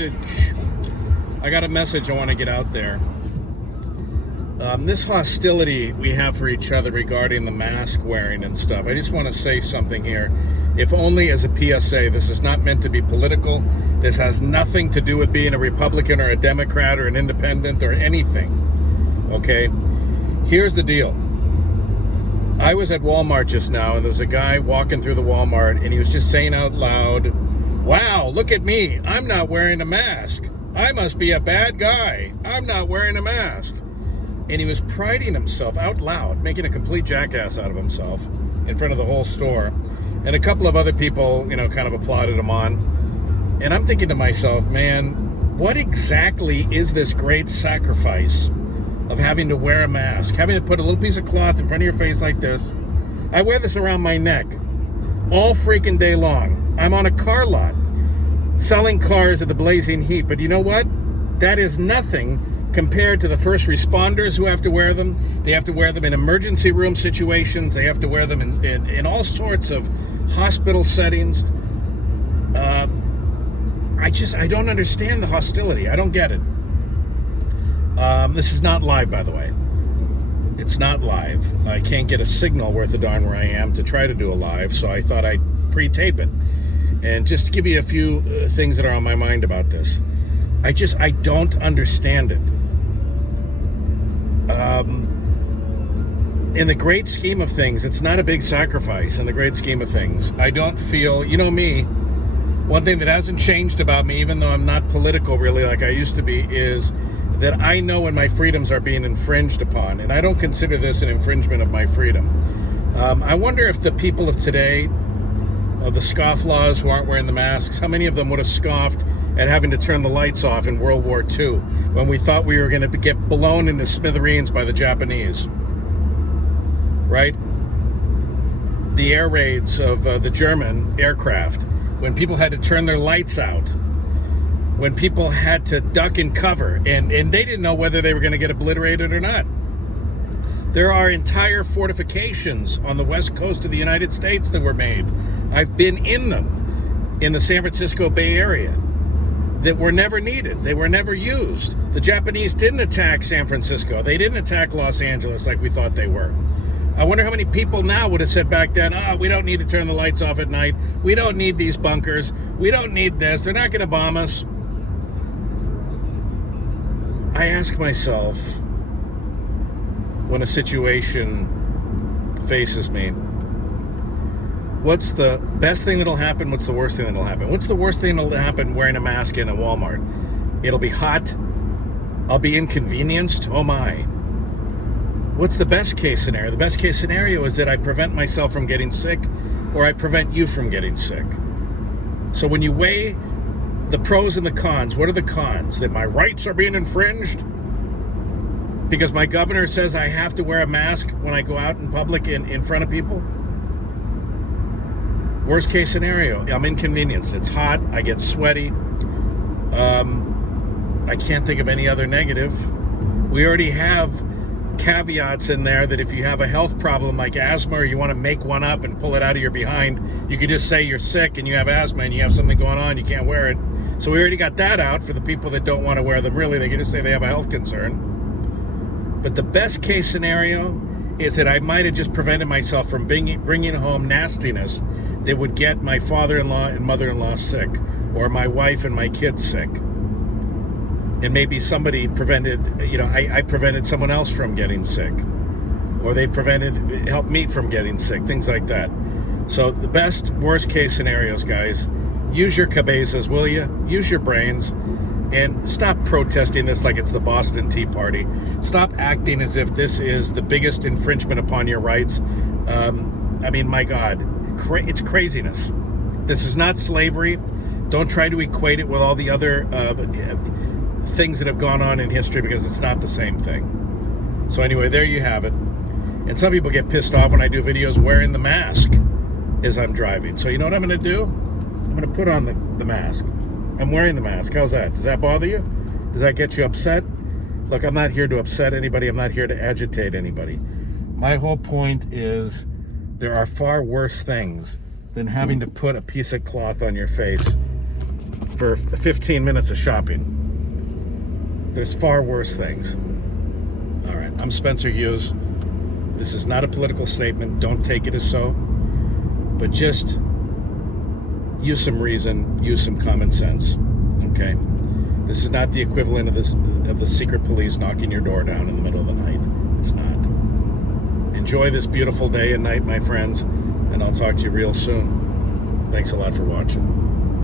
message. I got a message I want to get out there. This hostility we have for each other regarding the mask wearing and stuff. I just want to say something here. If only as a PSA, this is not meant to be political. This has nothing to do with being a Republican or a Democrat or an independent or anything. Okay? Here's the deal. I was at Walmart just now, and there was a guy walking through the Walmart, and he was just saying out loud, "Wow, look at me. I'm not wearing a mask. I must be a bad guy. I'm not wearing a mask." And he was priding himself out loud, making a complete jackass out of himself in front of the whole store. And a couple of other people, kind of applauded him on. And I'm thinking to myself, man, what exactly is this great sacrifice of having to wear a mask, having to put a little piece of cloth in front of your face like this? I wear this around my neck all freaking day long. I'm on a car lot selling cars at the blazing heat, but you know what? That is nothing compared to the first responders who have to wear them. They have to wear them in emergency room situations. They have to wear them in all sorts of hospital settings. I don't understand the hostility. I don't get it. This is not live, by the way. It's not live. I can't get a signal worth a darn where I am to try to do a live, so I thought I'd pre-tape it. And just to give you a few things that are on my mind about this. I don't understand it. In the great scheme of things, it's not a big sacrifice in the great scheme of things. I don't feel, me, one thing that hasn't changed about me, even though I'm not political really like I used to be, is that I know when my freedoms are being infringed upon, and I don't consider this an infringement of my freedom. I wonder if the people of today, of the scofflaws who aren't wearing the masks, how many of them would have scoffed at having to turn the lights off in World War II when we thought we were going to get blown into smithereens by the Japanese, right? The air raids of the German aircraft, when people had to turn their lights out, when people had to duck and cover, and they didn't know whether they were going to get obliterated or not. There are entire fortifications on the west coast of the United States that were made. I've been in them in the San Francisco Bay Area that were never needed. They were never used. The Japanese didn't attack San Francisco. They didn't attack Los Angeles like we thought they were. I wonder how many people now would have said back then, we don't need to turn the lights off at night. We don't need these bunkers. We don't need this. They're not going to bomb us. I ask myself, when a situation faces me, what's the best thing that'll happen? What's the worst thing that'll happen? What's the worst thing that'll happen wearing a mask in a Walmart? It'll be hot. I'll be inconvenienced. Oh my. What's the best case scenario? The best case scenario is that I prevent myself from getting sick, or I prevent you from getting sick. So when you weigh the pros and the cons, what are the cons? That my rights are being infringed because my governor says I have to wear a mask when I go out in public in front of people? Worst case scenario, I'm inconvenienced. It's hot. I get sweaty. I can't think of any other negative. We already have caveats in there that if you have a health problem like asthma, or you want to make one up and pull it out of your behind, you could just say you're sick and you have asthma and you have something going on, you can't wear it. So we already got that out for the people that don't want to wear them. Really, they can just say they have a health concern. But the best case scenario is that I might have just prevented myself from bringing home nastiness that would get my father-in-law and mother-in-law sick, or my wife and my kids sick. And maybe somebody prevented, I prevented someone else from getting sick, or they helped me from getting sick, things like that. So the best, worst case scenarios, guys, use your cabezas, will you? Use your brains, and stop protesting this like it's the Boston Tea Party. Stop acting as if this is the biggest infringement upon your rights. My God, it's craziness. This is not slavery. Don't try to equate it with all the other things that have gone on in history, because it's not the same thing. So anyway, there you have it. And some people get pissed off when I do videos wearing the mask as I'm driving. So you know what I'm going to do? I'm going to put on the mask. I'm wearing the mask. How's that? Does that bother you? Does that get you upset? Look, I'm not here to upset anybody. I'm not here to agitate anybody. My whole point is there are far worse things than having to put a piece of cloth on your face for 15 minutes of shopping. There's far worse things. All right, I'm Spencer Hughes. This is not a political statement. Don't take it as so. But just use some reason, use some common sense, okay? This is not the equivalent of the secret police knocking your door down in the middle of the night. It's not. Enjoy this beautiful day and night, my friends, and I'll talk to you real soon. Thanks a lot for watching.